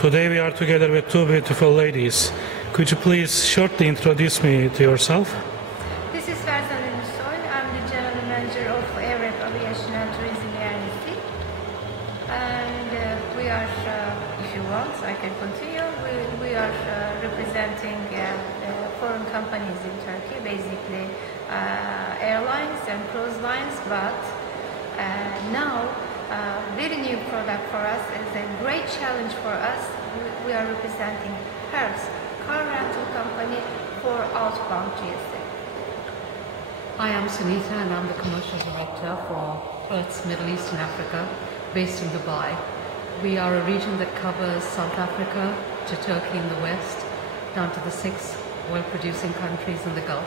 Today we are together with two beautiful ladies. Could you please shortly introduce me to yourself? This is Ferzan Ulusoy. I'm the General Manager of ARAP Aviation and Tourism Agency. And we are, if you want, I can continue. We are representing foreign companies in Turkey, basically airlines and cruise lines, but now very new product for us is a great challenge for us. We are representing Hertz, car rental company for outbound GSA. Hi, I'm Sunita and I'm the Commercial Director for Hertz Middle East and Africa, based in Dubai. We are a region that covers South Africa to Turkey in the west, down to the 6 oil-producing countries in the Gulf.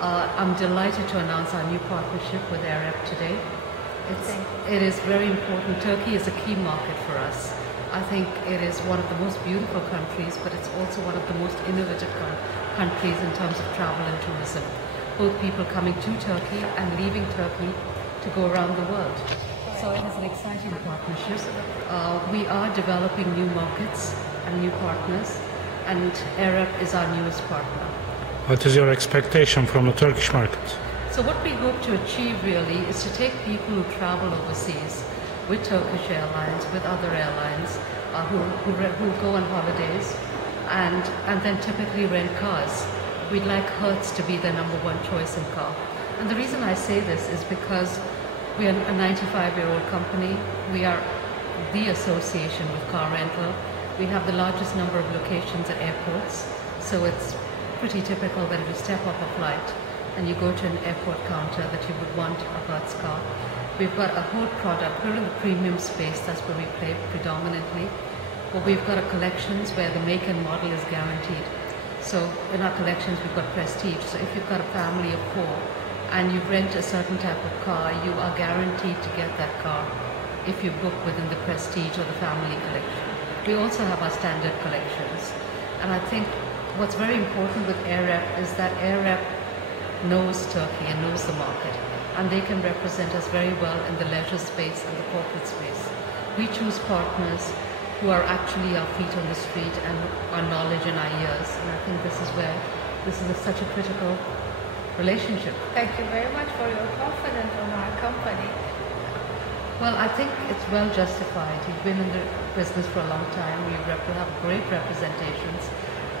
I'm delighted to announce our new partnership with ARAP today. It is very important. Turkey is a key market for us. I think it is one of the most beautiful countries, but it's also one of the most innovative countries in terms of travel and tourism. Both people coming to Turkey and leaving Turkey to go around the world. So it is an exciting partnership. We are developing new markets and new partners, and ARAP is our newest partner. What is your expectation from the Turkish market? So what we hope to achieve really is to take people who travel overseas with Turkish Airlines, with other airlines, who go on holidays and then typically rent cars. We'd like Hertz to be their #1 choice in car. And the reason I say this is because we are a 95-year-old company. We are the association with car rental. We have the largest number of locations at airports. So it's pretty typical that if you step off a flight and you go to an airport counter that you would want a Hertz car. We've got a whole product. We're in the premium space, that's where we play predominantly. But we've got a collections where the make and model is guaranteed. So in our collections we've got prestige. So if you've got a family of 4 and you rent a certain type of car, you are guaranteed to get that car if you book within the prestige or the family collection. We also have our standard collections. And I think what's very important with ARAP is that ARAP knows Turkey and knows the market, and they can represent us very well in the leisure space and the corporate space. We choose partners who are actually our feet on the street and our knowledge in our ears, and I think this is where this is such a critical relationship. Thank you very much for your confidence on our company. Well, I think it's well justified. You've been in the business for a long time. We have great representations.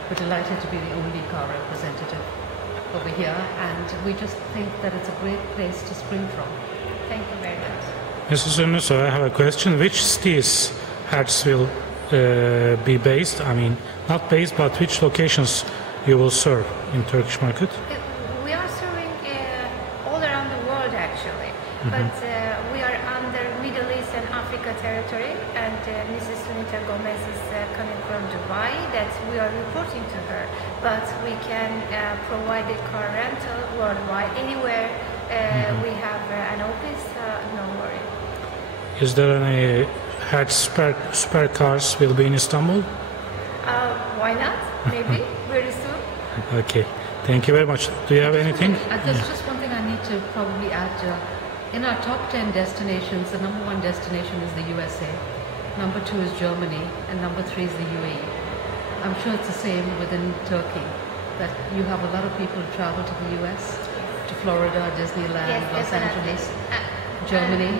We're delighted to be the only car representative over here, and we just think that it's a great place to spring from. Thank you very much. Mrs. Ulusoy, I have a question. Which cities Hertz will be based? I mean, not based, but which locations you will serve in Turkish market? We are serving all around the world actually, but we are under Middle East and Africa territory, and Mrs. Sunita Gomez is coming from Dubai, that we are reporting to her, but we can provide the car rental worldwide, anywhere we have an office, no worry. Is there any Hertz spare cars will be in Istanbul? Why not? Maybe very soon. Okay, thank you very much. Do you have anything? There's just one thing I need to probably add. In our top 10 destinations, the #1 destination is the USA, #2 is Germany, and #3 is the UAE. I'm sure it's the same within Turkey, that you have a lot of people who travel to the US, to Florida, Disneyland, Yes, Los definitely. Angeles, Germany.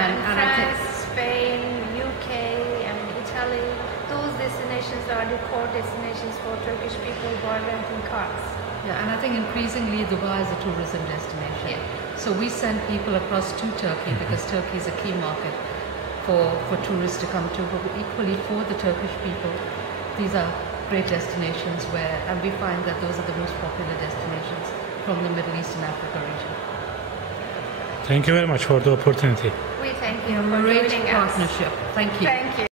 And France, Spain, UK, and Italy. Those destinations are the core destinations for Turkish people who are renting cars. Yeah, and I think increasingly Dubai is a tourism destination. Yeah. So we send people across to Turkey because Turkey is a key market for tourists to come to, but equally for the Turkish people, these are great destinations and we find that those are the most popular destinations from the Middle East and Africa region. Thank you very much for the opportunity. We thank you for Great joining us. partnership. Thank you. Thank you.